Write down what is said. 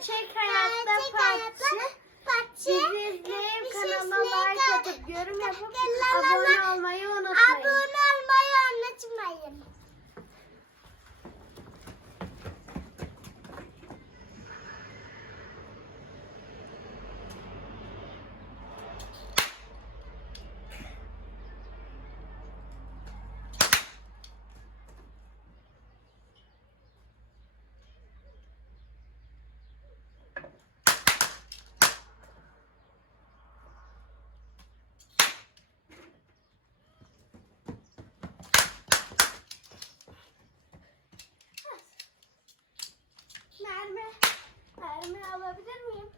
Gerçek hayatta Gerçek patçı. Patçı. Bizi izleyip kanala like atıp yorum yapıp abone olmayı unutmayın. Abone olmayı unutmayın. Elimi alabilir miyim?